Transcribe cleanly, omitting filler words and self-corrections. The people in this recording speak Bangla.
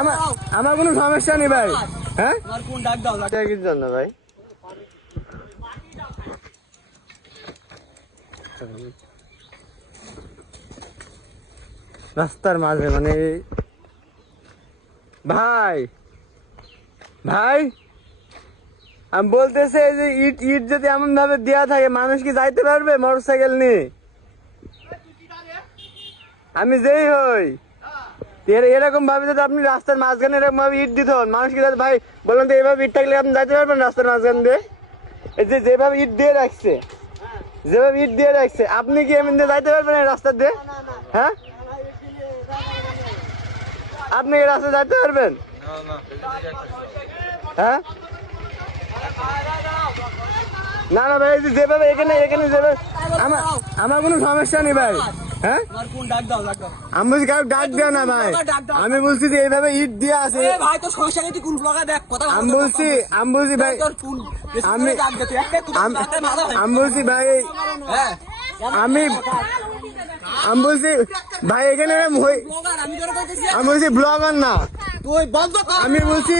আমার আমার কোনো সমস্যা নেই ভাই। হ্যাঁ কোন ডাক দাও কিছুর জন্য ভাই? রাস্তার মাঝে মানে ভাই ভাই আমি বলতেছি এই যে ইট ইট যদি এমন ভাবে দেয়া থাকে মানুষ কি যাইতে পারবে মোটরসাইকেল নিয়ে? আমি যেই হই এরকম ভাবে যদি আপনি রাস্তার মাঝখানে এরকম ভাবে ইট দিত মানুষ কি ভাই বলেন তো এইভাবে ইট থাকলে আপনি যাইতে পারবেন রাস্তার মাঝখান দিয়ে? এই যে যেভাবে ইট দিয়ে রাখছে যেভাবে ইট দিয়ে রাখছে আপনি কি এমনি দিয়ে যাইতে পারবেন এই রাস্তা দিয়ে? হ্যাঁ আপনি এই রাস্তায় যাইতে পারবেন? হ্যাঁ না না ভাই যেভাবে এখানে এখানে যেভাবে আমার আমার কোনো সমস্যা নেই ভাই। হ্যাঁ কোন ডাক দাও আমি বলছি কারো ডাক দেও না ভাই। আমি বলছি যে এইভাবে ইট দিয়ে আছে ভাই তো সমস্যা নেই, তুই কোন ব্লগে দেখ কথা আমি বলছি ভাই আমি আমি বলছি ভাই হ্যাঁ আমি আমি বলছি ভাই এখানে আমি বলছি ব্লগার না তুই বন্ধ কর। আমি বলছি